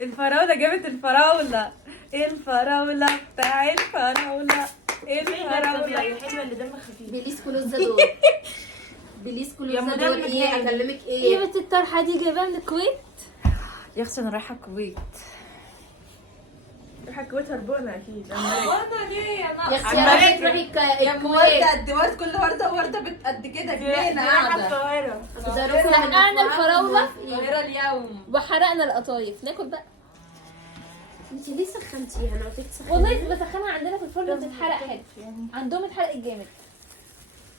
الفراولة جابت الفراولة. الفراولة بتاع الفراولة. الفراولة حلوة اللي دمها خفيف. بليز كلوزة دول. بليز كلوزة دول. ايه اكلمك ايه؟ ايه بنت الطرحة دي جايباها من الكويت؟ يا اختي انا رايحة الكويت. رايحة الكويت هربانة اكيد. وردة دي يا انا اختي عمالة عايزة تروحي يا ام وردة قد ورد، كل وردة وردة قد كده جنينة رايحة قاعدة. القاهرة. حققنا الفراولة القاهرة اليوم. وحرقنا القطايف، ناكل بقى. انت ليه سخنتيها؟ انا قلت لك تسخنيها. والله بسخنها عندنا في الفرن بتتحرق حلو، عندهم اتحرقت جامد.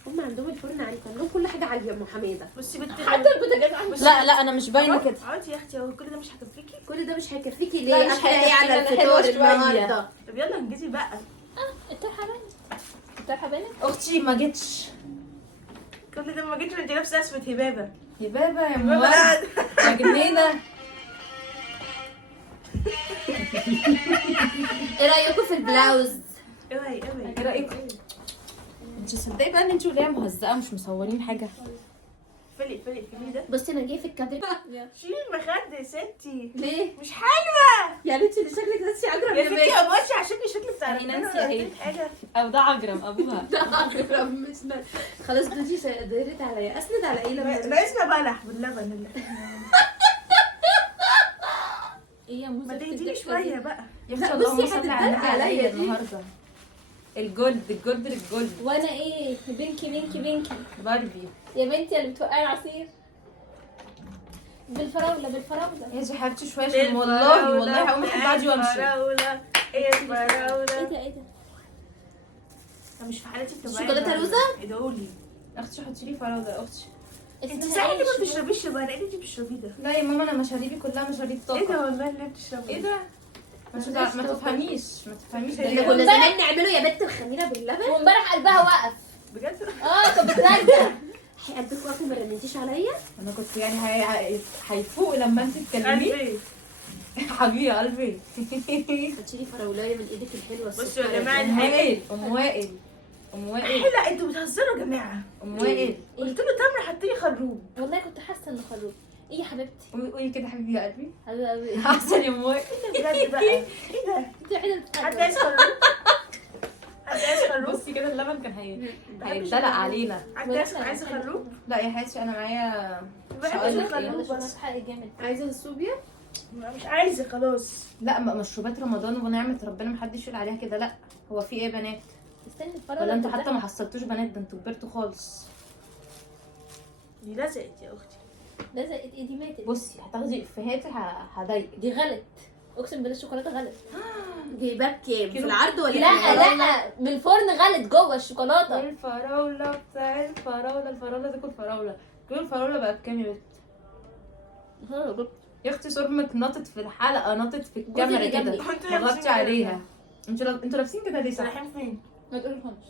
هم عندهم الفرن عالي، عندهم كل حاجة عالية يا ام حميدة. بصي بنت حتى البوتاجاز عندي. لا انا مش باينة كده. اقعدي يا اختي، هو كل ده مش هيكفيكي؟ كل ده مش هيكفيكي لا، ليه؟ مش اكل ايه هيكفيني، على أنا حلوة الفطار شوية. النهارده؟ طب يلا انجزي بقى. الطرحة بانت. الطرحة بانت. اختي ما جتش. كل ده ما جيتش انت نفسي اسمت هبابة. يا بابا يا ام هبابة وردة لا. يا جنينة. ايه رايكم في البلاوز؟ اوعي ايه رأيكم؟ انت تصدقي بقى ان انتوا اللي هي مهزقة مش مصورين حاجة؟ فلي ده. بصي انا جاي في الكادر. شيلي المخد يا ستي. ليه؟ مش حلوة يعني انت اللي شكلك ناسي اجرب يا ستي، ما بقولش عشان الشكل بتاع هي ربنا نانسي ولا اهي. قلت لك حاجة. او ده عجرم ابوها. اجرب مش خلاص دوتي دايرت عليا. اسند على ايه لما ناقصنا بلح باللبن اللي ايه يا ما موزة تهديني شوية بقى. يا لا، اختي بصي اللهم صل هتتدلع على النبي عليا عليا دي. النهارده. الجولد للجولد. وانا ايه بينكي بينكي بينكي باربي. يا بنتي اللي بتوقعي العصير. بالفراولة بالفراولة. يا زي حبيبتي شويه عشان والله هقوم اخد بعضي وامشي. الفراولة ايه ايه الفراولة. ده ايه ده؟ أنا مش في حالتي الطبيعية. شوكولاتة روزة؟ ادعولي. اختي حطي لي فراوله يا اختي. انت اسمها ساعتها ايه؟ ما بتشربيش بقى، ايه اللي انت بتشربيه ده؟ لا يا ماما انا مشاريبي كلها مشاريب طاقه. ايه ده والله اللي بتشربيه؟ ايه ده؟ ما تفهميش احنا كنا زمان نعمله يا بنت الخميره باللبن. وامبارح قلبها وقف. بجد؟ كانت بترجع. قلبك واقف ما رنيتيش عليا. انا كنت يعني هيفوق لما انت تتكلمي. قلبي. حبيبي يا قلبي. هتشيلي فراولايه من ايدك الحلوه. بصوا يا جماعة ام وائل لا انتوا بتهزروا يا جماعة. ام وائل قلت له تمر حط لي خروب. والله كنت حاسه انه خروج. ايه يا حبيبتي؟ قولي كده حبيبي يا قلبي. حبيبي احسن يا ام وائل. بجد بقى. ايه ده؟ انت عايزه حد عايز خروب؟ حد عايز خروب؟ بصي كده اللبن كان هيتدلق علينا. حد عايز خروب؟ لا يا حياتي انا معايا. بحب هقول لك الخروب انا بس. حرق جامد. عايزه الصوبيا؟ مش عايزة خلاص. لا مشروبات رمضان ونعمة ربنا محدش يقول عليها كده. لا هو في ايه يا بنات؟ استني الفراوله. ولا انتوا حتى ما حصلتوش بنات؟ ده انتوا كبرتوا خالص. دي لزقت يا اختي. لزقت ايه دي؟ ماتت. بصي هتاخدي افيهاتي هضايقك. دي غلط. اقسم بالله الشوكولاته غلط. جايباه بكام؟ في العرض ولا لا بالفرن غلط جوه الشوكولاته. الفراولة بتاع الفراولة تاكل فراولة. كل الفراولة بقت بكام يا بنت؟ يا اختي صرمك نطت في الحلقة، نطت في الكاميرا اللي كده. جنبي. ضغطتي عليها. انتوا لابسين كده ليه؟ صح؟ رايحين فين؟ ما تقولهمش.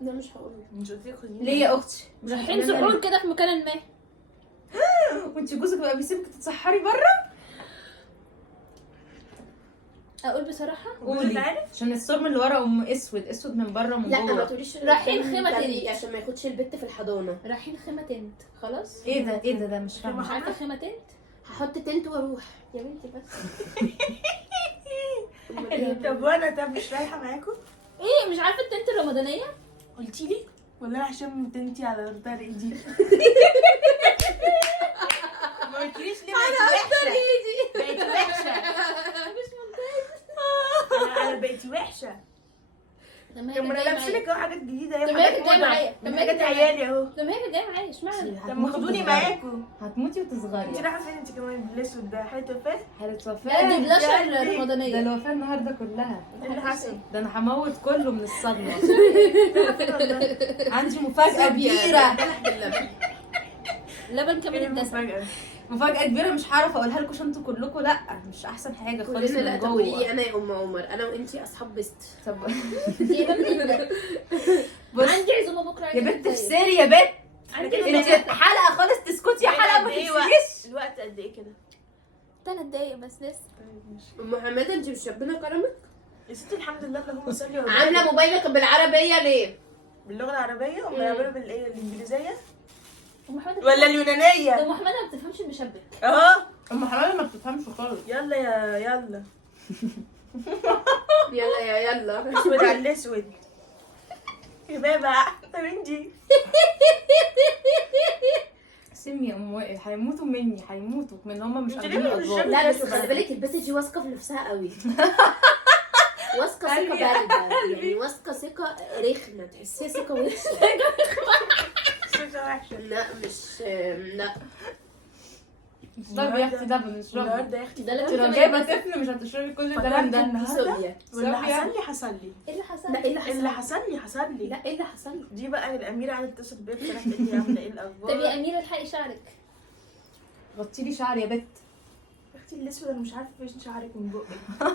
لا مش هقول. مش قلت لك خديني. ليه يا اختي؟ رايحين سحور كده في مكان ما. وانت جوزك بقى بيسيبك تتسحري بره؟ اقول بصراحه قولي. عارف؟ عشان الصرم اللي ورا اسود من بره ومن لا ما جوه. تقوليش. رايحين خيمة تاني. عشان ما ياخدش البت في الحضانه. رايحين خيمه تنت. خلاص. ايه ده مش مش فاهمه. عارفه خيمه تنت. هحط تنت واروح. يا بنتي بس. أمال إيه؟ طب وانا مش رايحة معاكم؟ ايه مش عارفه التنت الرمضانيه؟ قلتي لي؟ ولا انا عشان تنتي على الطريق دي؟ ما قلتليش ليه بقيتي وحشة؟ مش منطقي. انا بقيتي وحشة. لما هي طب ما كانت انا جايه لابسه معايا. لك اهو حاجات جديدة اهي. طب ما هي كانت جايه معايا. طب ما هي حاجات كانت جايه عيالي اهو. طب ما هي كانت جايه معايا اشمعنى؟ طب ما خدوني معاكم. هتموتي انت وتصغري. رايحة فين انت كمان بالاسود ده؟ حالة وفاة؟ حالة لا وفاة. دي بلاشر ده رمضانيه. الوفاة النهارده كلها. ايه اللي حصل؟ ده انا هموت كله من الصدمة. والله. عندي مفاجأة كبيرة. باللبن. لبن كمان ايه الدسم. المفاجأة؟ مفاجأة كبيرة مش هعرف اقولها لكم عشان انتوا كلكم لا مش احسن حاجة خالص كلنا لا من تقولي جوه. انا يا ام عمر. انا وانتي اصحاب بيست. طب يا بنتي بص عندي عزومه بكره. يا بنت افسري يا بنت. عندي انت حلقة خالص تسكتي يا حلقة ما قد ايه تفسريش. الوقت قد ايه كده؟ 3 دقايق بس لسه. طيب ماشي. ام حماده انتي مش ربنا كرمك؟ يا ستي الحمد لله اللهم صل وسلم. عامله موبايلك بالعربيه ليه؟ باللغة العربية ولا يعملوا بالايه الانجليزية؟ ام محمد ولا اليونانية؟ ام محمد ما بتفهمش المشبك. اه ام حماده ما بتفهمش خالص. يلا يا يلا يلا يا يلا. اسود على الاسود يا بابا. مين دي؟ سمي يا ام وائل، هيموتوا مني، هيموتوا من هما مش انت قادرين ليه مش الادوار. شايفة؟ لا بس خلي بالك البت دي واثقه في نفسها قوي. واثقه ثقه قلبي. بارده، يعني واثقه ثقه رخمه، تحسيها ثقه وحشه. صوتها وحشة. لا مش لا. اشربي يا اختي ده اشربي. النهارده يا اختي ده اللي انت لو كنت جايبه طفل مش هتشربي كل الكلام ده. النهارده سوريا. واللي سوريا. حصل لي حصل لي. ايه اللي حصل؟ لا ايه اللي اللي حصل؟ حصل لي لا ايه اللي حصل؟ دي بقى الاميره قعدت تتصل بيا بصراحه تقول لي عامله ايه الاخبار. طب يا اميره الحقي شعرك. غطي لي شعري يا بت. اختي الاسود انا مش عارفه فين شعرك من بقي.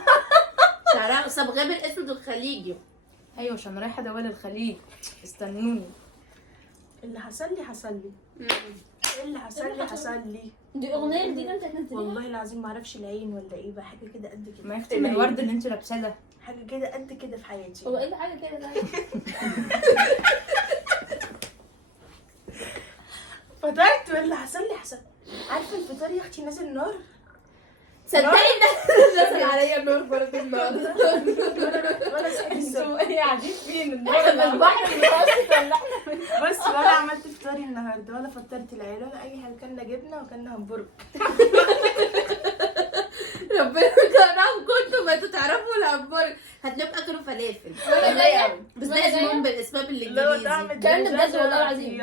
شعرها صبغه بالاسود الخليجي. ايوه عشان رايحه دول الخليج، استنوني. اللي حصل لي حصل لي. اللي حصل لي حصل لي. دي اغنيه جديده انت هتنزليها؟ والله العظيم ما اعرفش العين ولا ايه بقى، حاجه كده قد كده. ما يختي من الورد اللي انت لابساه ده. حاجه كده قد كده في حياتي. هو ايه اللي حاجه كده ده؟ فطرت واللي حصل لي حصل. عارفه الفطار يا اختي نازل نار. صدقني نزل عليا النور برضه النهارده. ولا صحيت الصبح. انتوا ايه قاعدين فين احنا في البحر المتوسط ولا احنا؟ بص ولا عملت فطاري النهارده ولا فطرت العيله ولا اي حاجه، كلنا جبنه وكلنا همبرجر. ربنا كرم كنتوا بقيتوا تعرفوا الهمبرجر. هتلاقوا اكلوا فلافل. بس ده اسمهم بالاسباب لا الانجليزي. طعم الكلام ده بجد والله العظيم.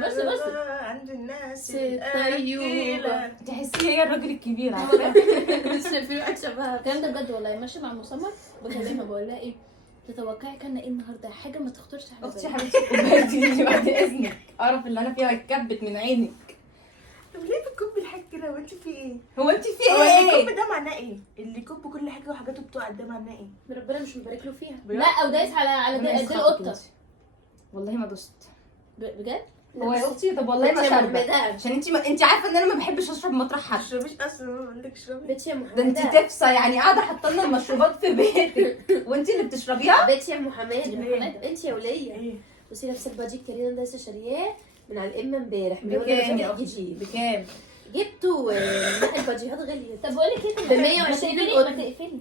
بص بص. عند الناس ست الأكيلة. تحسي هي الراجل الكبير عارفه. لسه في واحد شبهها. الكلام ده بجد والله. ماشيه مع مسمر بكلمها بقول لها ايه تتوقعي كان ايه النهارده؟ حاجه ما تخطرش على اختي بالك. حبيبتي الكوبايه دي بعد اذنك، اعرف اللي انا فيها اتكبت من عينك. طب ليه بتكب الحاج كده وانت في ايه؟ هو انت في هو اللي ايه؟ يكب ده معناه ايه؟ اللي يكب كل حاجه وحاجاته بتقع ده معناه ايه؟ ربنا مش مبارك له فيها. لا او دايس على أنا دي اسخنك القطه. انت. والله ما دوست. بجد؟ هو يا اختي طب والله ما يا شاربه محمدة. عشان انت عارفه ان انا ما بحبش اشرب مطرح ما حد. تشربيش اصلا، ما بقول لك اشربي. بيتي يا ده انت محمد. تفسه يعني قاعده حاطه لنا المشروبات في بيتك وانت اللي بتشربيها. بيتي يا محمد. ليه؟ انت يا وليه. ايه؟ بصي نفس البادي الكريم ده لسه شارياه من على الامه امبارح. بكام يا بيقول اختي؟ بكام؟ جبته. لا البادجيهات غليت. طب بقول لك ايه؟ ب 120 ما القطن. تقفلي.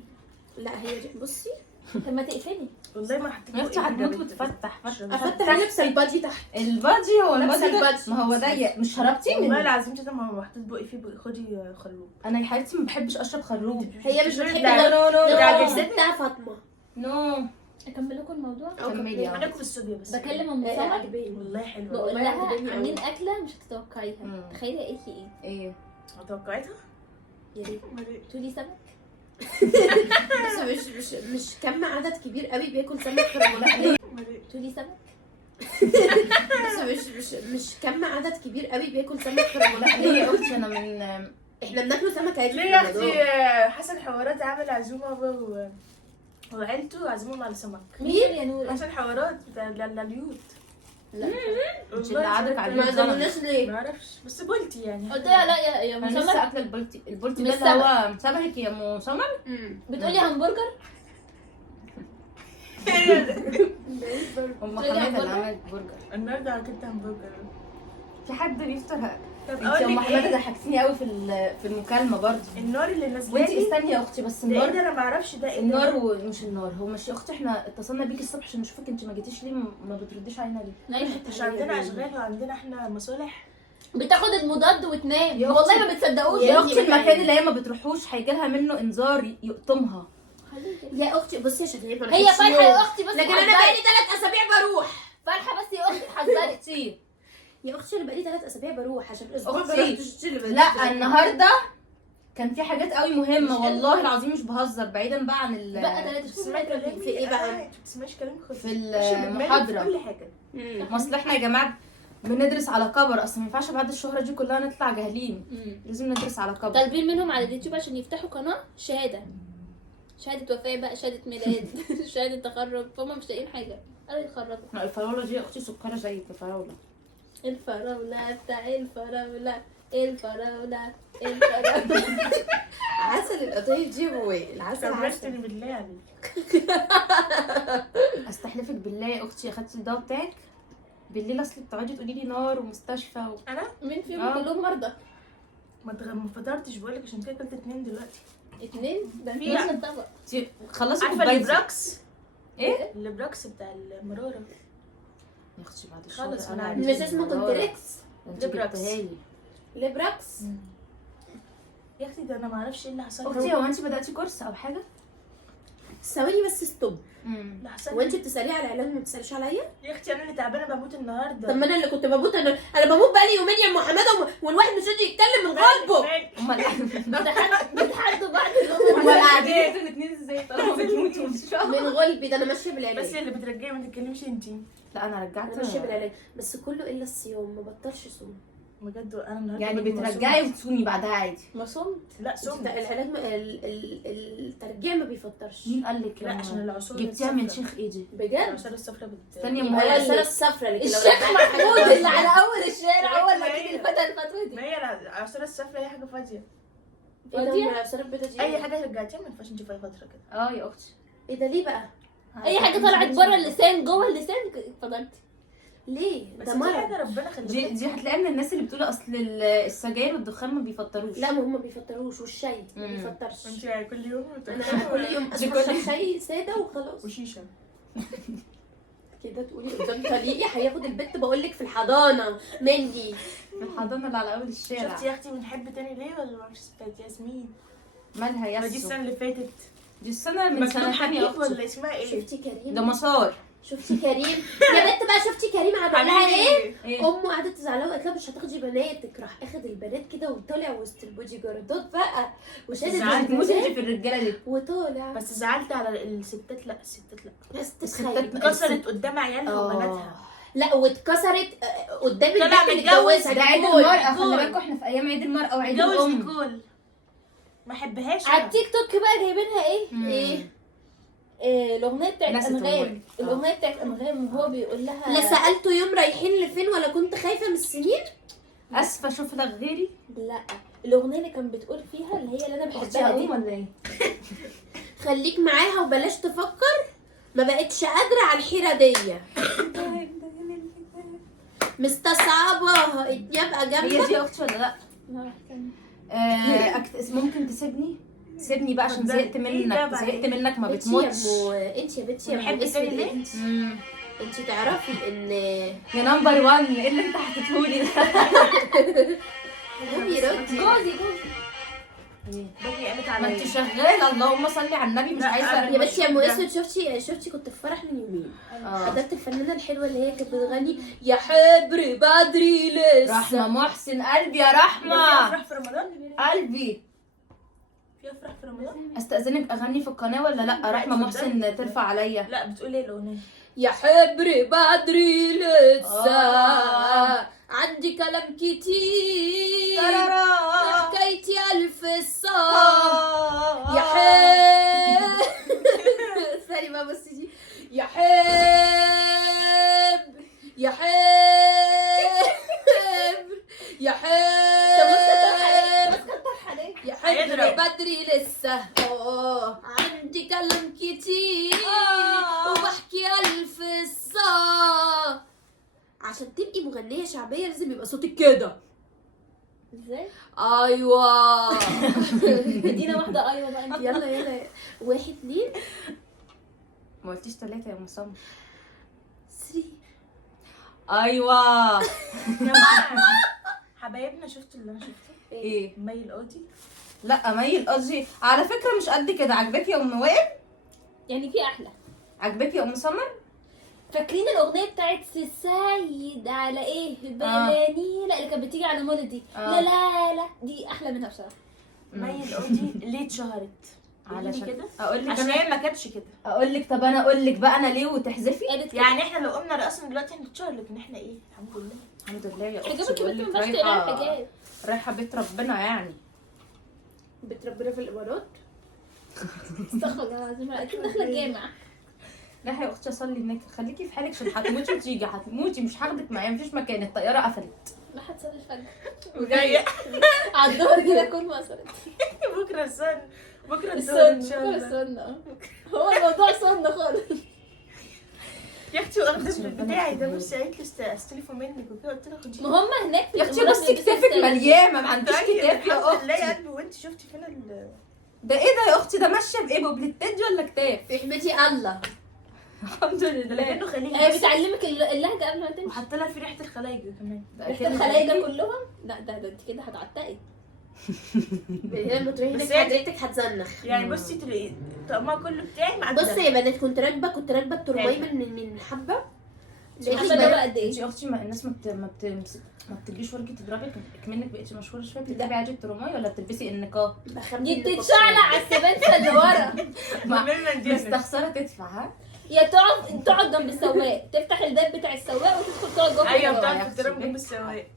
لا هي بصي طب ما تقفلي. والله ما حطيت يا اختي هتموت وتفتح افتح نفس البادي تحت. البادي هو نفس البادي ده البادي. ما هو ضيق مش شربتي والله من. العظيم كده ما محطوط بقي فيه خدي خلوب. انا يا حبيبتي ما بحبش اشرب خروب. هي مش بتحب لا، ده. نو لا ستها فاطمه. نو. اكمل لكم الموضوع. كملي يا انا قمر. اكل الصوبيا بس. بكلم ام ايه سمر عجباني. والله حلوه. بقول والله لها عجباني عاملين أوي. اكله مش هتتوقعيها. مم. تخيلي قالت لي ايه؟ ايه؟ توقعتها؟ يا ريت. تقولي سمك. بس مش كم عدد كبير قوي بياكل سمك في رمضان. تقولي سمك. بس مش كم عدد كبير قوي بياكل سمك في رمضان. ليه يا اختي انا من احنا بناكله سمك عادي ليه في يا رمضان. اختي حسن حوارات عامل عزومه هو وعيلته عزمهم على سمك. مين يا نور؟ حسن حوارات ده لليوت. لا مش اللي قعدك عليه ما الزلمة. عزموناش ليه؟ ما اعرفش بس قلتي يعني. قلت لها لا يا انا مسمر. لسه اكله البولتي مش ده اللي هو شبهك يا ام سمر. بتقولي همبرجر. ام تقولي حماده اللي همبرجر؟ عملت برجر. النهارده اكلت همبرجر. في حد بيفطر. طب انت اقول يا ام لك حماده ايه؟ ضحكتيني قوي في المكالمه برضه. النار اللي نازله وانت لي استني يا اختي بس ده ايه ده؟ النار. انا ما اعرفش ده ايه ده؟ النار ومش النار هو مش يا اختي احنا اتصلنا بيكي الصبح عشان نشوفك انت ما جيتيش ليه ما بترديش علينا ليه؟ نايمه. مش عندنا اشغال وعندنا احنا مصالح. بتاخد المضاد وتنام. يا والله أختي- ما بتصدقوش. يا يا اختي المكان اللي هي ما بتروحوش هيجي لها منه انذار يقطمها. يا اختي بصي يا شيخ هي فرحه يا اختي بس لكن انا بقالي 3 اسابيع بروح. فرحه بس يا اختي حذرتي. يا اختي انا بقالي 3 اسابيع بروح عشان الاسبوع أختي. ما رحتش اللي لا النهارده كان في حاجات قوي مهمه مش والله العظيم مش بهزر بعيدا بقى عن بقى 3 بتسمعي شهور كلامي في إيه بقى؟ انت بتسمعيش كلامي خالص. في ماشي بدماغي المحاضره. في كل حاجه. اصل احنا يا جماعه بندرس على كبر، اصل ما ينفعش بعد الشهره دي كلها نطلع جاهلين، لازم ندرس على كبر. طالبين منهم على اليوتيوب عشان يفتحوا قناه شهاده وفاه بقى، شهاده ميلاد، شهاده تخرج، فهم مش لاقيين حاجه. قالوا يتخرجوا. لا، الفراوله دي يا اختي سكره زي الفراوله. الفراوله بتاع الفراوله الفراوله الفراوله. عسل القطايف دي هو العسل عسل. كبرتني بالله عليك. استحلفك بالله يا اختي اخدتي الدواء بتاعك بالليل، اصل بتقعدي تقولي لي نار ومستشفى انا مين فيهم كلهم مرضى؟ ما فطرتش بقولك، عشان كده اكلت 2 دلوقتي. 2 ده في نص الطبق. خلصي عارفه كوبايتي. البراكس؟ ايه؟ البراكس بتاع المراره. يا اختي بعد خلص الشر من انا عندي. مش اسمه كونتريكس؟ انت جبتها لي. ليبراكس. يا اختي ده انا ما اعرفش ايه اللي حصل اختي هو انت بداتي كورس او حاجه؟ ثواني بس ستوب. اللي حصل هو انت بتسالي على العلاج ما بتساليش عليا؟ يا اختي انا اللي تعبانه بموت النهارده. طب ما انا اللي كنت بموت. انا بموت بقالي يومين يا ام حماده، والواحد مش راضي يتكلم من قلبه. امال بتحدوا بعض امال قاعدين انتوا الاثنين ازاي طالما بتموتوا مش فاهمه. من غلبي ده انا ماشيه بالعلاج. بس اللي بترجعي ما تتكلمش انتي. لا انا رجعت انا ماشيه بالعلاج بس كله الا الصيام، ما بطلش صوم. بجد انا النهارده يعني برضه ما بترجعي صمت. وتصومي بعدها عادي. ما صمت. لا صمت. العلاج الترجيع ما بيفطرش مين قال لك؟ لا عشان العصور جبتيها من الصفرا. شيخ ايه دي؟ بجد. العصور الصفرا ثانيه يبقى ما هي هي العصاره الصفراء اللي لو الشيخ رجعتي محمود حاجة- اللي على اول الشارع هو اللي ما اكيد هي. اللي فتح الفتره دي. ما هي العصور الصفرا هي حاجه فاضيه. ايه ده؟ فاضية؟ أم العصاره البيضاء دي اي حاجه رجعتيها ما ينفعش انتي في فتره كده. اه يا اختي. ايه ده ليه بقى؟ اي حاجه طلعت بره اللسان جوه اللسان اتفضلتي. ليه؟ بس ده دي مرض. حاجه ربنا خلي بالك. دي هتلاقيها من الناس اللي بتقول اصل السجاير والدخان ما بيفطروش. لا ما هم ما بيفطروش، والشاي ما مم. بيفطرش. انتي كل يوم انا كل يوم دي اصحى كل- اشرب شاي ساده وخلاص. وشيشه. كده تقولي قدام طليقي هياخد البت بقول لك في الحضانه مني. في الحضانه اللي على اول الشارع. شفتي يا اختي بنحب تاني ليه ولا ما فيش؟ بتاعت ياسمين. مالها يا ما دي السنه اللي فاتت. دي السنه من مكتوب سنه ثانيه يا حبيب اختي. ولا اسمها ايه؟ شفتي كريم؟ ده مسار. شفتي كريم؟ يا بنت بقى شفتي كريم عمل لها ايه؟ ايه؟ امه قعدت تزعلها وقالت لها مش هتاخدي بناتك، راح اخد البنات كده وطلع وسط البودي جاردات بقى وشادد زعلت موت انت البنات في الرجاله دي. وطالع. بس زعلت على الستات. لا الستات لا. بس الستات تتخيل اتكسرت قدام عيالها وبناتها. لا واتكسرت قدام طلع البنت اللي متجوز. اتجوزها. ده عيد نيكول. المرأة، خلي نيكول. بالكوا احنا في ايام عيد المرأة وعيد اتجوز الام. نيكول. ما احبهاش على أنا. التيك توك بقى جايبينها ايه؟ ايه؟ الاغنيه بتاعت ناس انغام. الأول. الاغنيه بتاعت انغام وهو بيقول لها لا سألته يوم رايحين لفين ولا كنت خايفة من السنين؟ اسفة اشوف لك غيري. لا الاغنيه اللي كان بتقول فيها اللي هي اللي انا اختي بحبها دي. هقوم ولا ايه؟ خليك معاها وبلاش تفكر، ما بقتش قادرة على الحيرة دي، مستصعبة يبقى هي جنبك. دي يا اختي ولا لا؟ لا، كان- ممكن تسيبني؟ سيبني بقى عشان زهقت منك، زهقت منك ما انت بتموتش. يا بنتي يا بنحب ام اسم تاني ليه؟ الانت. مم. انت تعرفي ان يا نمبر 1 ايه اللي انت حكيتهولي ده؟ حبيبي ردي. جوزي بني قامت ما عليا. انت شغالة، اللهم صلي على النبي، مش لا، عايزة. يا بنتي يا ام اسود، شفتي كنت في فرح من يومين، اه. حضرت الفنانة الحلوة اللي هي كانت بتغني يا حبر بدري لسه. رحمة محسن قلبي يا في رحمة افراح في رمضان؟ قلبي. في افراح في رمضان؟ استأذنك اغني في القناة ولا لا؟ رحمة محسن ترفع عليا. لا بتقول ايه الاغنيه؟ يا حبر بدري لسه عندي كلام كتير حكايتي ألف الصار يا حب. ثاني بقى بصي دي يا حب يا حب يا حب يا حب هيضرب. بدري لسه عندي كلام كتير وبحكي ألف الصار. عشان تبقي مغنية شعبية لازم يبقى صوتك كده. ازاي؟ ايوه. ادينا واحده ايوه بقى انت. يلا 1 2 ما قلتيش 3 يا مصمم. 3. ايوه. يا جماعة، حبايبنا شفتوا اللي انا شفته؟ ايه؟ مي القاضي. لا مي القصدي على فكرة مش قد كده. عجباكي يا ام وائل؟ يعني في احلى. عجباكي يا ام سمر؟ فاكرين الاغنيه بتاعت سيد على ايه بلاني؟ لا اللي كانت بتيجي على مولد دي. لا لا لا دي احلى منها بصراحه. مي القاضي ليه اتشهرت؟ علشان كده اقول لك عشان انا هي ما كانتش كده. اقول لك. طب انا اقول لك بقى انا ليه وتحذفي؟ قالت كده. يعني احنا لو قمنا رقصنا دلوقتي هنتشهر، لكن احنا ايه؟ الحمد لله. الحمد لله يا حجابك اختي. يا بقول بنتي لك ما ينفعش تقلعي رايحة الحجاب. رايحة بيت ربنا يعني. بتربنا في الامارات. استغفر الله العظيم اكيد داخله الجامع. لا يا اختي اصلي هناك. خليكي في حالك عشان هتموتي وتيجي. هتموتي مش هاخدك معايا. مفيش مكان، الطيارة قفلت. ما هتصلي الفجر وجايه على الظهر كده اكون وصلت. بكره السن، بكره الظهر السن ان شاء الله. السن هو الموضوع سن خالص. يا اختي واخده البتاعي ده، بصي قالت لي استلفه منك وكده، قلت لها خديه. ما هم هناك في يا اختي الإمارات بصي بيلبسوا كتافك ستايل. مليانه، ما عنديش طيب، كتاف يا الحمد لله يا اختي. قلبي. وانت شفتي فين ده ايه ده يا اختي؟ ده ماشيه بايه؟ بوبليتات دي ولا كتاف؟ احمدي الله. الحمد لله. لانه خليجي هي بتعلمك اللهجه قبل ما تمشي. وحط لها في ريحه الخلايجه كمان. ريحه الخلايجه كلهم. لا ده انت كده هتعتقي. لما تروحي هناك بس هي- حضرتك هتزنخ. يعني بصي تلاقي طقمها كله بتاعي مع بصي يا بنات، كنت راكبه الترماي من حبه. عارفه ده بقى قد انت ايه؟ يا اختي الناس ما بتجيش ورقه تضربك كمنك بقيتي مشهوره شويه، بتتابعي عادي الترماي ولا بتلبسي النقاب؟ دي بتتشعلق على السبانسه اللي ورا. عملنا دي مستخسره تدفع ها؟ يا تقعد جنب السواق، تفتح الباب بتاع السواق وتدخل تقعد جوه. ايوه السواق. بتقعد في الترام جنب السواق.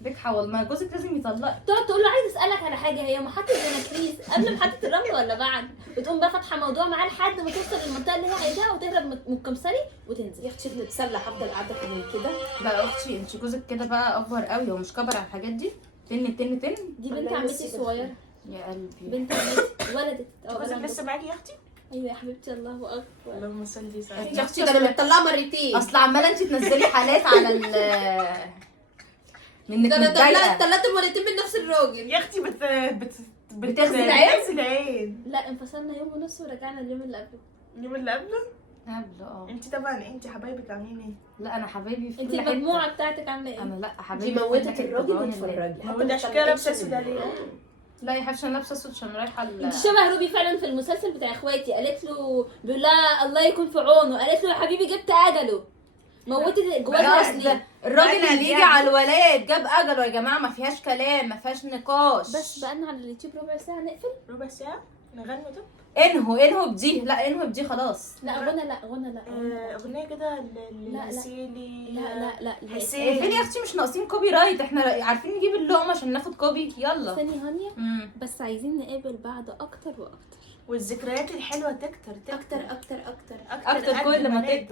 بيك حول، ما جوزك لازم يطلقك. تقعد تقول له عايز اسالك على حاجه، هي محطه زناكريس قبل محطه الرمل ولا بعد؟ بتقوم بقى فاتحه موضوع معاه لحد ما توصل للمنطقه اللي هي عايزاها وتهرب من الكمثري وتنزل. يا اختي بنتسلى، هفضل قاعده من كده. لا يا اختي انت جوزك كده بقى افور قوي، هو مش كبر على الحاجات دي. تن دي بنت والله عمتي نفسي الصغيره. يا قلبي. بنت عمتي ولدت. جوزك لسه معاكي يا اختي؟ ايوه يا حبيبتي، الله اكبر. اللهم صلي يا على يا اختي ده انا مطلعه مرتين. اصل عماله انت تنزلي حالات على منك ده انا متضايقه. طلعت مرتين من نفس الراجل. يا اختي بتغسل العين؟ بتغسل العين. لا انفصلنا يوم ونص ورجعنا اليوم اللي قبله. اليوم اللي قبله. قبل انت طبعا انت حبايبك عاملين ايه؟ لا انا حبايبي في انت كل حتة. المجموعه بتاعتك عامله ايه؟ انا لا دي حبايبي في كل موتت حتة الراجل بعون واتفرجي. ما هو ده عشان كده لابسه اسود عليه. لا يا حبيبتي انا لابسه اسود عشان رايحه انت شبه روبي فعلا في المسلسل بتاع اخواتي. قالت له بيقول لها الله يكون في عونه، قالت له يا حبيبي جبت اجله. موتت جوازها سنين. الراجل بقى اللي يجي يعني. على الولاد جاب اجله يا جماعه، ما فيهاش كلام، ما فيهاش نقاش. بس بقالنا على اليوتيوب ربع ساعه نقفل. ربع ساعه نغني ده. انهوا بدي، لا انهوا بدي خلاص. لا غنى لا غنى لا اغنيه كده لا. لسيلي. لا حسين. فين يا اختي؟ مش ناقصين كوبي رايت، احنا عارفين نجيب اللقمه عشان ناخد كوبي. يلا. ثانية هانية. مم. بس عايزين نقابل بعض اكتر واكتر. والذكريات الحلوه تكتر اكتر اكتر اكتر. اكتر كل ما بنات. تكتر.